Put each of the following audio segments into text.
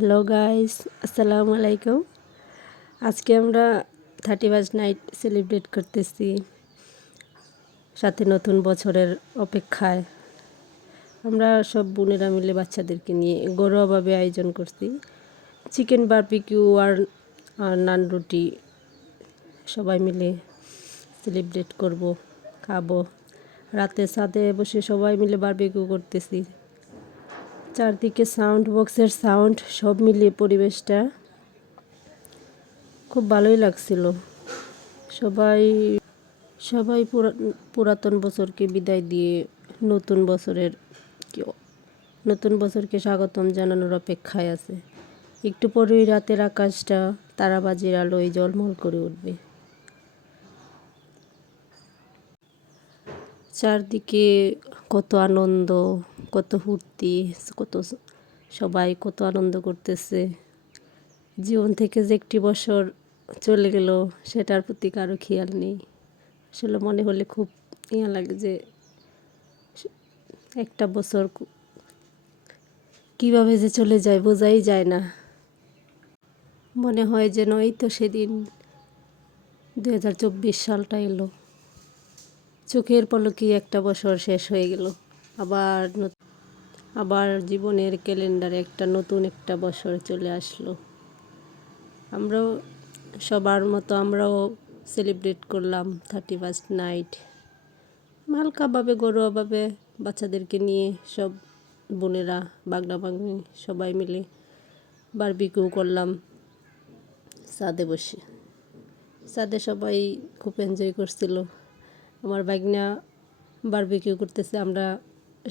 Hello guys, আসসালামু আলাইকুম। আজকে আমরা 31st নাইট সেলিব্রেট করতেছি, সাথে নতুন বছরের অপেক্ষায়। আমরা সব বোনেরা মিলে বাচ্চাদেরকে নিয়ে ঘরোয়াভাবে আয়োজন করছি। চিকেন বারবিকিউ আর নান রুটি সবাই মিলে সেলিব্রেট করব, খাবো। রাতে ছাদে বসে সবাই মিলে বারবিকিউ করতেছি। চারদিকে সাউন্ড বক্সের সাউন্ড, সব মিলিয়ে পরিবেশটা খুব ভালোই লাগছিল। সবাই সবাই পুরাতন বছরকে বিদায় দিয়ে নতুন বছরকে স্বাগতম জানানোর অপেক্ষায় আছে। একটু পরেই রাতের আকাশটা তারাবাজির আলোয় ঝলমল করে উঠবে। চারদিকে কত আনন্দ, কত ফুর্তি, সবাই কত আনন্দ করতেছে। জীবন থেকে যে একটি বছর চলে গেল সেটার প্রতি কারো খেয়াল নেই। আসলে মনে হলে খুব লাগে যে একটা বছর কিভাবে যে চলে যায় বোঝাই যায় না। মনে হয় যেন এই তো সেদিন 2024 সালটা এলো, চোখের পলকে একটা বছর শেষ হয়ে গেল। আবার জীবনের ক্যালেন্ডারে নতুন একটা বছর চলে আসলো। সবার মতো আমরাও সেলিব্রেট করলাম 31st নাইট, হালকাভাবে ঘরোয়াভাবে বাচ্চাদেরকে নিয়ে। সব বোনেরা, বাগনা বাগনি সবাই মিলে বারবিকিউ করলাম ছাদে বসে। ছাদে সবাই খুব এনজয় করছিল। আমার বাগনা বারবিকিউ করতেছে, আমরা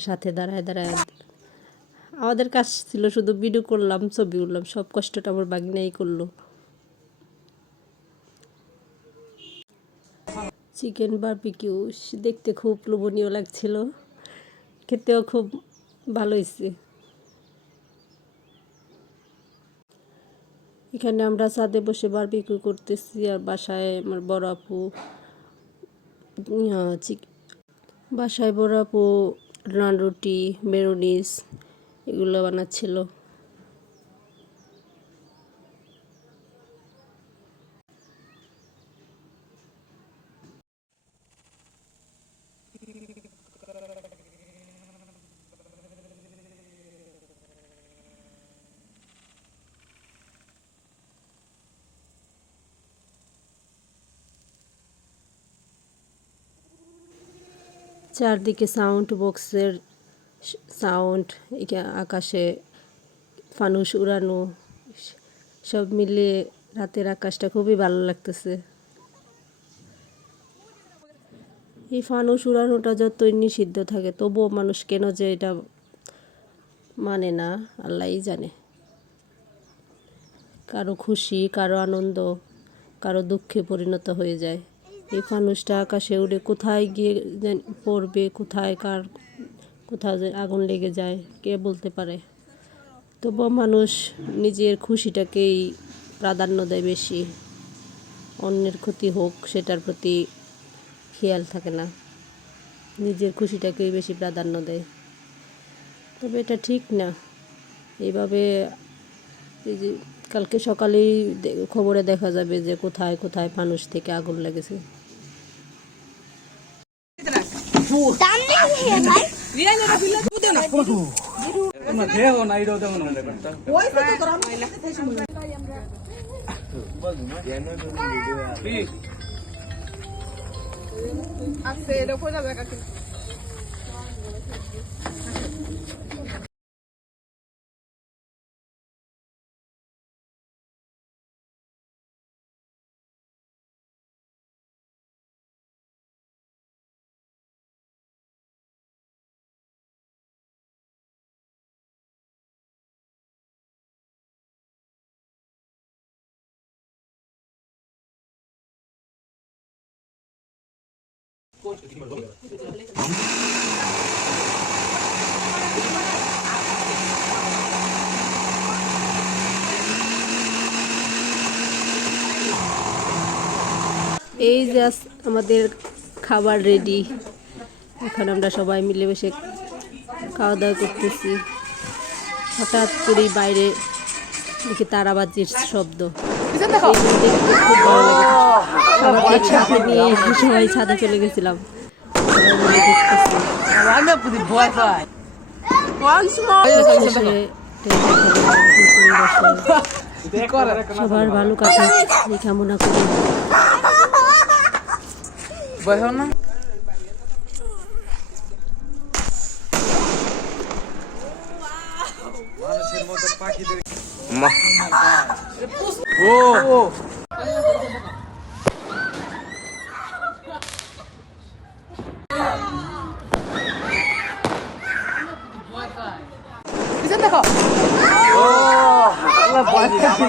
সাথে দাঁড়ায় দাঁড়ায়। আমাদের কাজ ছিল শুধু ভিডিও করলাম, ছবি উঠলাম, সব কষ্টটা আমার বাগনাই করলো। চিকেন বারবিকিউ দেখতে খুব লোভনীয় লাগছিল, খেতেও খুব ভালো হয়েছে। এখানে আমরা ছাদে বসে বারবিকিউ করতেছি, আর বাসায় আমার বড় আপু নান রুটি, মেয়োনিজ এগুলো বানাচ্ছিল। চারদিকে সাউন্ড বক্সের সাউন্ড, আকাশে ফানুস উড়ানো, সব মিলিয়ে রাতের আকাশটা খুবই ভালো লাগতেছে। এই ফানুস উড়ানোটা যতই নিষিদ্ধ থাকে তবুও মানুষ কেন যে এটা মানে না আল্লাহই জানে। কারো খুশি, কারো আনন্দ, কারো দুঃখে পরিণত হয়ে যায়। এই ফানুসটা আকাশে উড়ে কোথায় গিয়ে পড়বে, কোথাও যে আগুন লেগে যায় কে বলতে পারে। তবুও মানুষ নিজের খুশিটাকেই প্রাধান্য দেয় বেশি, অন্যের ক্ষতি হোক সেটার প্রতি খেয়াল থাকে না, নিজের খুশিটাকেই বেশি প্রাধান্য দেয়। তবে এটা ঠিক না। এইভাবে এই যে কালকে সকালেই খবরে দেখা যাবে যে কোথায় কোথায় ফানুস থেকে আগুন লেগেছে। এই যে আমাদের খাবার রেডি। এখন আমরা সবাই মিলে বসে খাওয়া দাওয়া করতেছি। হঠাৎ করেই বাইরে দেখি তারাবাজির শব্দ। পিছন দেখো। এগুলো দেখতে খুব ভালো লাগে। সবাইকে সাথে নিয়ে সবাই ছাদে চলে গেছিলাম, সবাই মিলে দেখতেছি। আমি বুঝি ভয় পাই। Once more. শেষে টেন্টে খেলাম, নতুন বছর সবার ভালো কাটুক এই কামনা করি। ভয় হও না? মানুষের মতো পাখিদের পিছন দেখো। আল্লাহ ভয় পাচ্ছি।